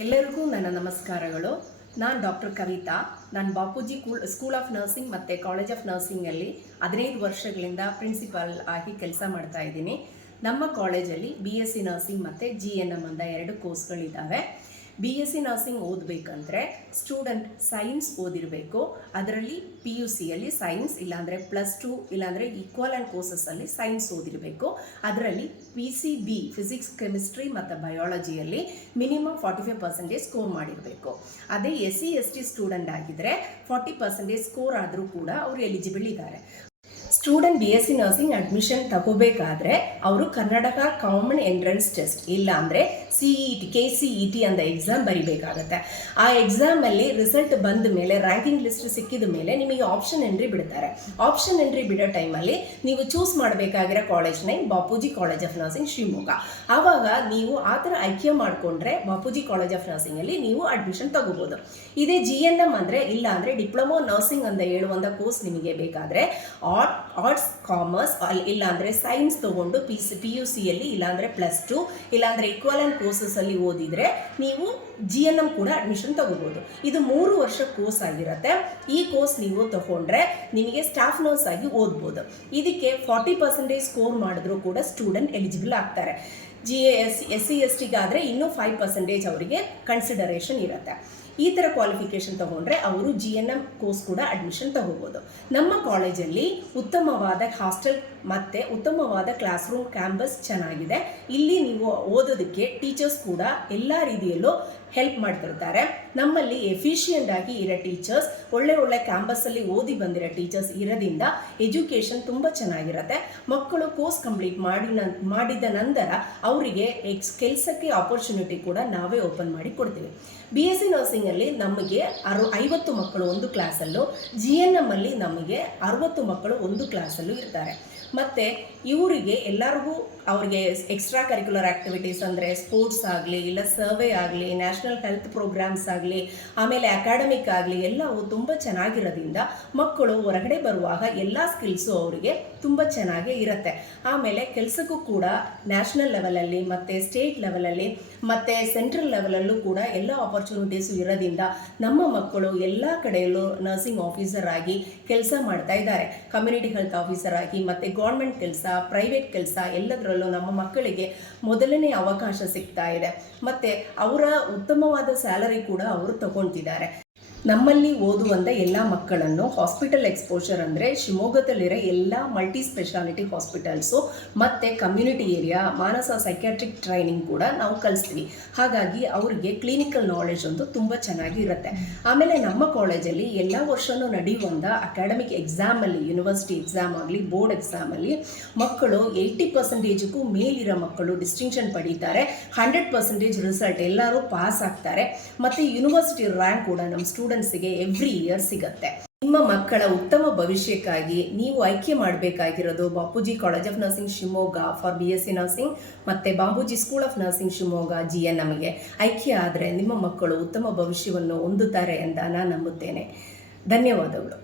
ಎಲ್ಲರಿಗೂ ನನ್ನ ನಮಸ್ಕಾರಗಳು. ನಾನು ಡಾಕ್ಟರ್ ಕವಿತಾ. ನಾನು ಬಾಪೂಜಿ ಸ್ಕೂಲ್ ಆಫ್ ನರ್ಸಿಂಗ್ ಮತ್ತು ಕಾಲೇಜ್ ಆಫ್ ನರ್ಸಿಂಗಲ್ಲಿ 15 ವರ್ಷಗಳಿಂದ ಪ್ರಿನ್ಸಿಪಾಲ್ ಆಗಿ ಕೆಲಸ ಮಾಡ್ತಾ ಇದ್ದೀನಿ. ನಮ್ಮ ಕಾಲೇಜಲ್ಲಿ BSc ನರ್ಸಿಂಗ್ ಮತ್ತು GNM ಅಂತ 2 ಕೋರ್ಸ್ಗಳಿದ್ದಾವೆ. BSc ನರ್ಸಿಂಗ್ ಓದಬೇಕಂದ್ರೆ ಸ್ಟೂಡೆಂಟ್ ಸೈನ್ಸ್ ಓದಿರಬೇಕು. ಅದರಲ್ಲಿ PUCಯಲ್ಲಿ ಸೈನ್ಸ್ ಇಲ್ಲಾಂದರೆ +2 ಇಲ್ಲಾಂದರೆ ಈಕ್ವಲೆಂಟ್ ಕೋರ್ಸಸ್ಸಲ್ಲಿ ಸೈನ್ಸ್ ಓದಿರಬೇಕು. ಅದರಲ್ಲಿ PCB ಫಿಸಿಕ್ಸ್, ಕೆಮಿಸ್ಟ್ರಿ ಮತ್ತು ಬಯಾಲಜಿಯಲ್ಲಿ ಮಿನಿಮಮ್ 45% ಸ್ಕೋರ್ ಮಾಡಿರಬೇಕು. ಅದೇ SC ST ಸ್ಟೂಡೆಂಟ್ ಆಗಿದ್ದರೆ 40% ಸ್ಕೋರ್ ಆದರೂ ಕೂಡ ಅವರು ಎಲಿಜಿಬಲ್ ಇದ್ದಾರೆ. ಸ್ಟೂಡೆಂಟ್ BSc ನರ್ಸಿಂಗ್ ಅಡ್ಮಿಷನ್ ತಗೋಬೇಕಾದ್ರೆ ಅವರು ಕರ್ನಾಟಕ ಕಾಮನ್ ಎಂಟ್ರೆನ್ಸ್ ಟೆಸ್ಟ್ ಇಲ್ಲ ಅಂದರೆ CET KCET ಅಂತ ಎಕ್ಸಾಮ್ ಬರಿಬೇಕಾಗತ್ತೆ. ಆ ಎಕ್ಸಾಮಲ್ಲಿ ರಿಸಲ್ಟ್ ಬಂದ ಮೇಲೆ ರ್ಯಾಂಕಿಂಗ್ ಲಿಸ್ಟ್ ಸಿಕ್ಕಿದ ಮೇಲೆ ನಿಮಗೆ ಆಪ್ಷನ್ ಎಂಟ್ರಿ ಬಿಡ್ತಾರೆ. ಆಪ್ಷನ್ ಎಂಟ್ರಿ ಬಿಡೋ ಟೈಮಲ್ಲಿ ನೀವು ಚೂಸ್ ಮಾಡಬೇಕಾಗಿರೋ college name Bapuji college of nursing Shivamogga. ಆವಾಗ ನೀವು ಆ ಥರ ಆಯ್ಕೆ ಮಾಡಿಕೊಂಡ್ರೆ ಬಾಪೂಜಿ ಕಾಲೇಜ್ ಆಫ್ ನರ್ಸಿಂಗಲ್ಲಿ ನೀವು ಅಡ್ಮಿಷನ್ ತಗೋಬೋದು. ಇದೇ GNM ಅಂದರೆ ಇಲ್ಲ ಅಂದರೆ ಡಿಪ್ಲೊಮೊ ನರ್ಸಿಂಗ್ ಅಂತ ಹೇಳುವಂಥ ಕೋರ್ಸ್ ನಿಮಗೆ ಬೇಕಾದರೆ ಆರ್ಟ್ಸ್, ಕಾಮರ್ಸ್ ಇಲ್ಲಾಂದರೆ ಸೈನ್ಸ್ ತೊಗೊಂಡು PUCಯಲ್ಲಿ ಇಲ್ಲಾಂದರೆ +2 ಇಲ್ಲಾಂದರೆ ಈಕ್ವಲೆಂಟ್ ಕೋರ್ಸಸ್ಸಲ್ಲಿ ಓದಿದರೆ ನೀವು GNM ಕೂಡ ಅಡ್ಮಿಷನ್ ತಗೋಬೋದು. ಇದು 3 ವರ್ಷ ಕೋರ್ಸ್ ಆಗಿರುತ್ತೆ. ಈ ಕೋರ್ಸ್ ನೀವು ತಗೊಂಡ್ರೆ ನಿಮಗೆ ಸ್ಟಾಫ್ ನರ್ಸ್ ಆಗಿ ಓದ್ಬೋದು. ಇದಕ್ಕೆ 40% ಸ್ಕೋರ್ ಮಾಡಿದ್ರೂ ಕೂಡ ಸ್ಟೂಡೆಂಟ್ ಎಲಿಜಿಬಲ್ ಆಗ್ತಾರೆ. SC STಗಾದರೆ ಇನ್ನೂ 5% ಅವರಿಗೆ ಕನ್ಸಿಡರೇಷನ್ ಇರುತ್ತೆ. ಈ ಥರ ಕ್ವಾಲಿಫಿಕೇಷನ್ ತೊಗೊಂಡ್ರೆ ಅವರು GNM ಕೋರ್ಸ್ ಕೂಡ ಅಡ್ಮಿಷನ್ ತಗೋಬೋದು. ನಮ್ಮ ಕಾಲೇಜಲ್ಲಿ ಉತ್ತಮವಾದ ಹಾಸ್ಟೆಲ್ ಮತ್ತು ಉತ್ತಮವಾದ ಕ್ಲಾಸ್ ರೂಮ್ ಕ್ಯಾಂಪಸ್ ಚೆನ್ನಾಗಿದೆ. ಇಲ್ಲಿ ನೀವು ಓದೋದಕ್ಕೆ ಟೀಚರ್ಸ್ ಕೂಡ ಎಲ್ಲ ರೀತಿಯಲ್ಲೂ ಹೆಲ್ಪ್ ಮಾಡ್ತಿರ್ತಾರೆ. ನಮ್ಮಲ್ಲಿ ಎಫಿಷಿಯೆಂಟ್ ಆಗಿ ಇರೋ ಟೀಚರ್ಸ್, ಒಳ್ಳೆ ಕ್ಯಾಂಪಸ್ಸಲ್ಲಿ ಓದಿ ಬಂದಿರೋ ಟೀಚರ್ಸ್ ಇರೋದ್ರಿಂದ ಎಜುಕೇಷನ್ ತುಂಬ ಚೆನ್ನಾಗಿರುತ್ತೆ. ಮಕ್ಕಳು ಕೋರ್ಸ್ ಕಂಪ್ಲೀಟ್ ಮಾಡಿದ ನಂತರ ಅವರಿಗೆ ಕೆಲಸಕ್ಕೆ ಆಪರ್ಚುನಿಟಿ ಕೂಡ ನಾವೇ ಓಪನ್ ಮಾಡಿ ಕೊಡ್ತೀವಿ. BSc ನರ್ಸಿಂಗಲ್ಲಿ ನಮಗೆ 50 ಮಕ್ಕಳು ಒಂದು ಕ್ಲಾಸಲ್ಲೂ, GNM ಅಲ್ಲಿ ನಮಗೆ 60 ಮಕ್ಕಳು ಒಂದು ಕ್ಲಾಸಲ್ಲೂ ಇರ್ತಾರೆ. ಮತ್ತು ಇವರಿಗೆ ಎಲ್ಲರಿಗೂ ಅವ್ರಿಗೆ ಎಕ್ಸ್ಟ್ರಾ ಕರಿಕ್ಯುಲರ್ ಆ್ಯಕ್ಟಿವಿಟೀಸ್ ಅಂದರೆ ಸ್ಪೋರ್ಟ್ಸ್ ಆಗಲಿ, ಇಲ್ಲ ಸರ್ವೆ ಆಗಲಿ, ನ್ಯಾಷನಲ್ ಹೆಲ್ತ್ ಪ್ರೋಗ್ರಾಮ್ಸ್ ಆಗಲಿ, ಆಮೇಲೆ ಅಕಾಡೆಮಿಕ್ ಆಗಲಿ ಎಲ್ಲವೂ ತುಂಬ ಚೆನ್ನಾಗಿರೋದ್ರಿಂದ ಮಕ್ಕಳು ಹೊರಗಡೆ ಬರುವಾಗ ಎಲ್ಲ ಸ್ಕಿಲ್ಸು ಅವರಿಗೆ ತುಂಬ ಚೆನ್ನಾಗೇ ಇರುತ್ತೆ. ಆಮೇಲೆ ಕೆಲಸಕ್ಕೂ ಕೂಡ ನ್ಯಾಷನಲ್ ಲೆವೆಲಲ್ಲಿ ಮತ್ತು ಸ್ಟೇಟ್ ಲೆವೆಲಲ್ಲಿ ಮತ್ತು ಸೆಂಟ್ರಲ್ ಲೆವೆಲಲ್ಲೂ ಕೂಡ ಎಲ್ಲ ಆಪರ್ಚುನಿಟೀಸು ಇರೋದ್ರಿಂದ ನಮ್ಮ ಮಕ್ಕಳು ಎಲ್ಲ ಕಡೆಯಲ್ಲೂ ನರ್ಸಿಂಗ್ ಆಫೀಸರ್ ಆಗಿ ಕೆಲಸ ಮಾಡ್ತಾ ಇದ್ದಾರೆ. ಕಮ್ಯುನಿಟಿ ಹೆಲ್ತ್ ಆಫೀಸರ್ ಆಗಿ ಮತ್ತು ಗೌರ್ಮೆಂಟ್ ಕೆಲಸ, ಪ್ರೈವೇಟ್ ಕೆಲಸ ಎಲ್ಲದರಲ್ಲೂ ನಮ್ಮ ಮಕ್ಕಳಿಗೆ ಮೊದಲನೇ ಅವಕಾಶ ಸಿಗ್ತಾ ಇದೆ. ಮತ್ತು ಅವರ ಉತ್ತಮವಾದ ಸ್ಯಾಲರಿ ಕೂಡ ಅವರು ತಗೊಳ್ತಿದ್ದಾರೆ. ನಮ್ಮಲ್ಲಿ ಓದುವಂಥ ಎಲ್ಲ ಮಕ್ಕಳನ್ನು ಹಾಸ್ಪಿಟಲ್ ಎಕ್ಸ್ಪೋಷರ್ ಅಂದರೆ ಶಿವಮೊಗ್ಗದಲ್ಲಿರೋ ಎಲ್ಲ ಮಲ್ಟಿ ಸ್ಪೆಷಾಲಿಟಿ ಹಾಸ್ಪಿಟಲ್ಸು ಮತ್ತು ಕಮ್ಯುನಿಟಿ ಏರಿಯಾ ಮಾನಸ ಸೈಕ್ಯಾಟ್ರಿಕ್ ಟ್ರೈನಿಂಗ್ ಕೂಡ ನಾವು ಕಲಿಸ್ತೀವಿ. ಹಾಗಾಗಿ ಅವರಿಗೆ ಕ್ಲಿನಿಕಲ್ ನಾಲೆಜ್ ಒಂದು ತುಂಬ ಚೆನ್ನಾಗಿ ಇರುತ್ತೆ. ಆಮೇಲೆ ನಮ್ಮ ಕಾಲೇಜಲ್ಲಿ ಎಲ್ಲ ವರ್ಷವೂ ನಡೆಯುವಂಥ ಅಕಾಡೆಮಿಕ್ ಎಕ್ಸಾಮಲ್ಲಿ, ಯೂನಿವರ್ಸಿಟಿ ಎಕ್ಸಾಮ್ ಆಗಲಿ, ಬೋರ್ಡ್ ಎಕ್ಸಾಮಲ್ಲಿ ಮಕ್ಕಳು 80%ಕ್ಕೂ ಮೇಲಿರೋ ಮಕ್ಕಳು ಡಿಸ್ಟಿಂಕ್ಷನ್ ಪಡೀತಾರೆ. 100% ರಿಸಲ್ಟ್ ಎಲ್ಲರೂ ಪಾಸ್ ಆಗ್ತಾರೆ. ಮತ್ತು ಯೂನಿವರ್ಸಿಟಿ ರ್ಯಾಂಕ್ ಕೂಡ ನಮ್ಮ ಸ್ಟೂಡೆಂಟ್ಸಿಗೆ ಎವ್ರಿ ಇಯರ್ ಸಿಗುತ್ತೆ. ನಿಮ್ಮ ಮಕ್ಕಳ ಉತ್ತಮ ಭವಿಷ್ಯಕ್ಕಾಗಿ ನೀವು ಆಯ್ಕೆ ಮಾಡಬೇಕಾಗಿರೋದು Bapuji college of nursing Shivamogga for BSc nursing ಮತ್ತು Bapuji school of nursing Shivamogga GNMಗೆ ಆಯ್ಕೆ ಆದರೆ ನಿಮ್ಮ ಮಕ್ಕಳು ಉತ್ತಮ ಭವಿಷ್ಯವನ್ನು ಹೊಂದುತ್ತಾರೆ ಅಂತ ನಾನು ನಂಬುತ್ತೇನೆ. ಧನ್ಯವಾದಗಳು.